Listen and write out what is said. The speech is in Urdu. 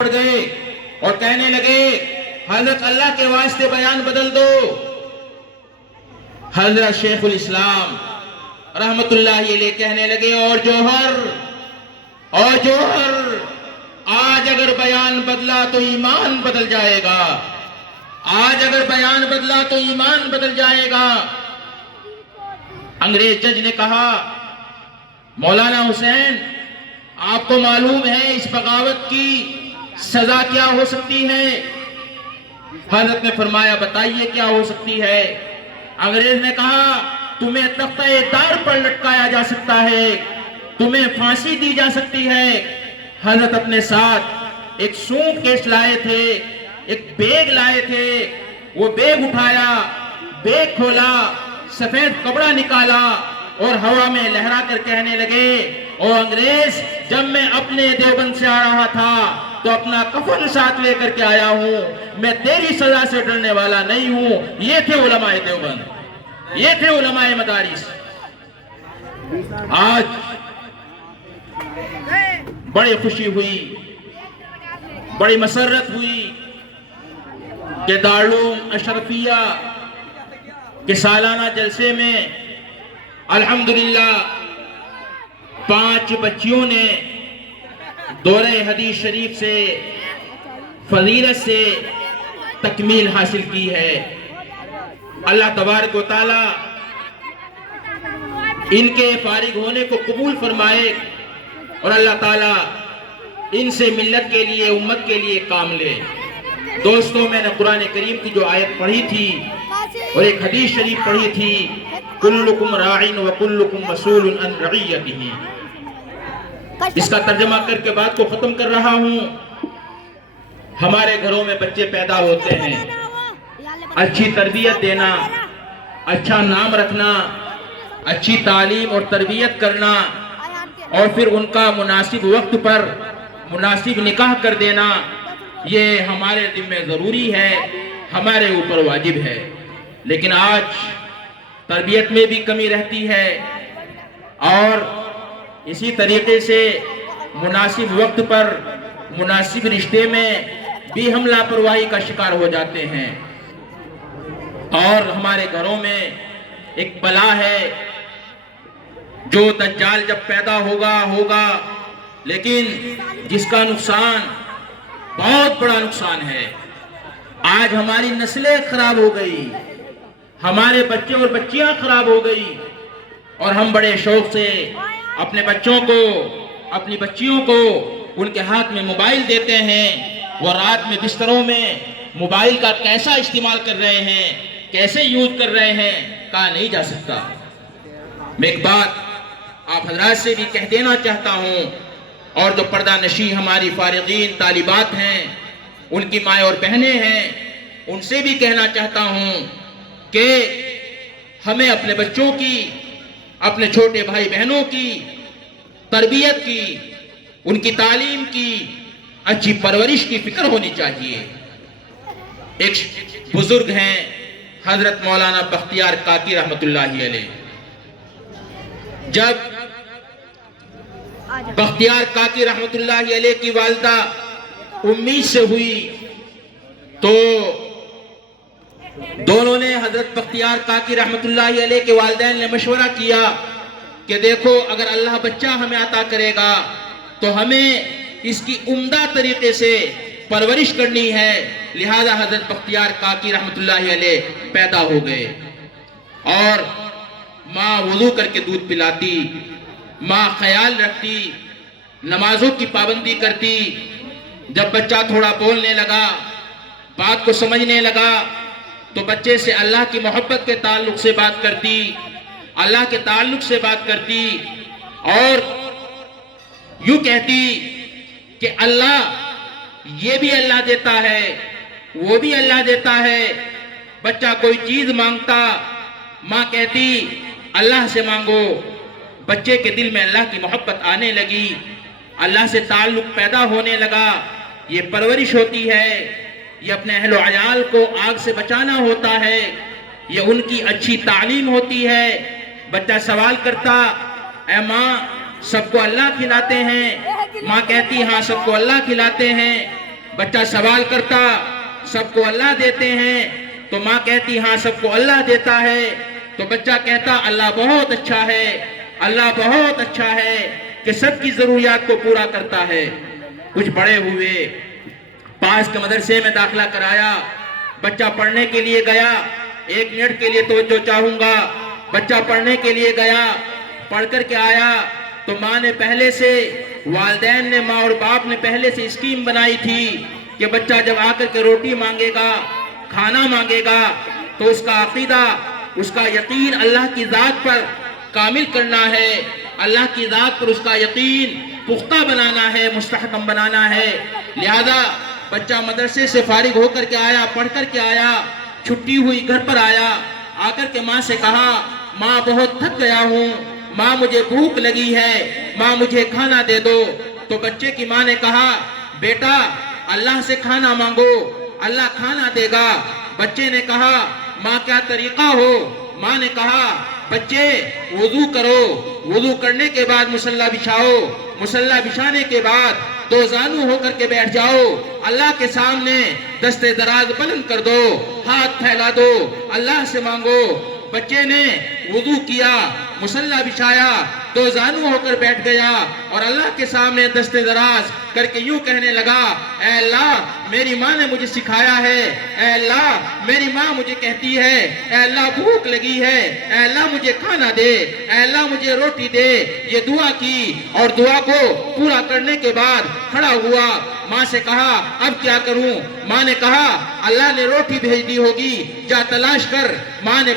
پڑ گئے اور کہنے لگے حضرت اللہ کے واسطے بیان بدل دو۔ حضرت شیخ الاسلام رحمت اللہ علیہ کہنے لگے اور جوہر آج اگر بیان بدلا تو ایمان بدل جائے گا، آج اگر بیان بدلا تو ایمان بدل جائے گا۔ انگریز جج نے کہا مولانا حسین آپ کو معلوم ہے اس بغاوت کی سزا کیا ہو سکتی ہے؟ حضرت نے فرمایا بتائیے کیا ہو سکتی ہے؟ انگریز نے کہا تمہیں تختہ دار پر لٹکایا جا سکتا ہے، تمہیں پھانسی دی جا سکتی ہے۔ حضرت اپنے ساتھ ایک سوٹ کیس لائے تھے، ایک بیگ لائے تھے، وہ بیگ اٹھایا، بیگ کھولا، سفید کپڑا نکالا اور ہوا میں لہرا کر کہنے لگے او انگریز جب میں اپنے دیوبند سے آ رہا تھا تو اپنا کفن ساتھ لے کر کے آیا ہوں، میں تیری سزا سے ڈرنے والا نہیں ہوں۔ یہ تھے علماء دیوبند، یہ تھے علماء مدارس۔ آج بڑی خوشی ہوئی، بڑی مسرت ہوئی کہ دارالعلوم اشرفیہ کے سالانہ جلسے میں الحمدللہ 5 بچیوں نے دورہ حدیث شریف سے فضیلت سے تکمیل حاصل کی ہے۔ اللہ تبارک و تعالی ان کے فارغ ہونے کو قبول فرمائے اور اللہ تعالی ان سے ملت کے لیے امت کے لیے کام لے۔ دوستوں میں نے قرآن کریم کی جو آیت پڑھی تھی اور ایک حدیث شریف پڑھی تھی کلکم راعٍ وکلکم مسئول عن رعیتہ، اس کا ترجمہ کر کے بات کو ختم کر رہا ہوں۔ ہمارے گھروں میں بچے پیدا ہوتے ہیں، اچھی تربیت دینا، اچھا نام رکھنا، اچھی تعلیم اور تربیت کرنا اور پھر ان کا مناسب وقت پر مناسب نکاح کر دینا، یہ ہمارے ذمہ ضروری ہے، ہمارے اوپر واجب ہے۔ لیکن آج تربیت میں بھی کمی رہتی ہے اور اسی طریقے سے مناسب وقت پر مناسب رشتے میں بھی ہم لاپرواہی کا شکار ہو جاتے ہیں، اور ہمارے گھروں میں ایک بلا ہے جو دجال جب پیدا ہوگا لیکن جس کا نقصان بہت بڑا نقصان ہے۔ آج ہماری نسلیں خراب ہو گئی، ہمارے بچے اور بچیاں خراب ہو گئی، اور ہم بڑے شوق سے اپنے بچوں کو اپنی بچیوں کو ان کے ہاتھ میں موبائل دیتے ہیں، وہ رات میں بستروں میں موبائل کا کیسا استعمال کر رہے ہیں، کیسے یوز کر رہے ہیں کہا نہیں جا سکتا۔ میں ایک بات آپ حضرات سے بھی کہہ دینا چاہتا ہوں، اور جو پردہ نشین ہماری فارغین طالبات ہیں، ان کی مائیں اور بہنیں ہیں، ان سے بھی کہنا چاہتا ہوں کہ ہمیں اپنے بچوں کی، اپنے چھوٹے بھائی بہنوں کی تربیت کی، ان کی تعلیم کی، اچھی پرورش کی فکر ہونی چاہیے۔ ایک بزرگ ہیں حضرت مولانا بختیار کاکی رحمت اللہ علیہ، جب بختیار کاکی رحمت اللہ علیہ کی والدہ امید سے ہوئی تو دونوں نے حضرت بختیار کاکی رحمت اللہ علیہ کے والدین نے مشورہ کیا کہ دیکھو اگر اللہ بچہ ہمیں عطا کرے گا تو ہمیں اس کی عمدہ طریقے سے پرورش کرنی ہے، لہذا حضرت بختیار کاکی رحمت اللہ علیہ پیدا ہو گئے، اور ماں وضو کر کے دودھ پلاتی، ماں خیال رکھتی، نمازوں کی پابندی کرتی۔ جب بچہ تھوڑا بولنے لگا، بات کو سمجھنے لگا، تو بچے سے اللہ کی محبت کے تعلق سے بات کرتی، اللہ کے تعلق سے بات کرتی، اور یوں کہتی کہ اللہ یہ بھی اللہ دیتا ہے، وہ بھی اللہ دیتا ہے۔ بچہ کوئی چیز مانگتا، ماں کہتی اللہ سے مانگو۔ بچے کے دل میں اللہ کی محبت آنے لگی، اللہ سے تعلق پیدا ہونے لگا۔ یہ پرورش ہوتی ہے، یہ اپنے اہل و عیال کو آگ سے بچانا ہوتا ہے، یہ ان کی اچھی تعلیم ہوتی ہے۔ بچہ سوال کرتا اے ماں سب کو اللہ کھلاتے ہیں؟ ماں کہتی ہاں سب کو اللہ کھلاتے ہیں۔ بچہ سوال کرتا سب کو اللہ دیتے ہیں، تو ماں کہتی ہاں سب کو اللہ دیتا ہے، تو بچہ کہتا اللہ بہت اچھا ہے، اللہ بہت اچھا ہے کہ سب کی ضروریات کو پورا کرتا ہے۔ کچھ بڑے ہوئے، پاس کے مدرسے میں داخلہ کرایا، بچہ پڑھنے کے لیے گیا۔ 1 منٹ کے لیے توجہ چاہوں گا، بچہ پڑھنے کے لیے گیا، پڑھ کر کے آیا تو ماں نے پہلے سے، والدین نے، ماں اور باپ نے پہلے سے اسکیم بنائی تھی کہ بچہ جب آ کر کے روٹی مانگے گا، کھانا مانگے گا، تو اس کا عقیدہ، اس کا یقین اللہ کی ذات پر کامل کرنا ہے، اللہ کی ذات پر اس کا یقین پختہ بنانا ہے، مستحکم بنانا ہے۔ لہذا بچہ مدرسے سے فارغ ہو کر کے آیا، پڑھ کر کے آیا، چھٹی ہوئی، گھر پر آیا، آ کر کے ماں سے کہا ماں بہت تھک گیا ہوں، ماں مجھے بھوک لگی ہے، ماں مجھے کھانا دے دو۔ تو بچے کی ماں نے کہا بیٹا اللہ سے کھانا مانگو، اللہ کھانا دے گا۔ بچے نے کہا ماں کیا طریقہ ہو؟ ماں نے کہا بچے وضو کرو، وضو کرنے کے بعد مصلی بچھاؤ، مصلی بچھانے کے بعد 2 زانو ہو کر کے بیٹھ جاؤ، اللہ کے سامنے دست دراز بلند کر دو، ہاتھ پھیلا دو، اللہ سے مانگو۔ بچے نے وضو کیا، مصلی بچھایا، 2 زانو ہو کر بیٹھ گیا اور اللہ کے سامنے دست دراز کر کے یوں کہنے لگا اے اللہ میری ماں نے مجھے سکھایا ہے، اے اللہ میری ماں مجھے کہتی ہے اے اللہ بھوک لگی ہے، اے اللہ مجھے کھانا دے، اے اللہ مجھے روٹی دے۔ یہ دعا کی اور دعا کو پورا کرنے کے بعد کھڑا ہوا، ماں سے کہا اب کیا کروں؟ ماں نے کہا اللہ نے روٹی بھیج دی ہوگی، جا تلاش کر۔ ماں نے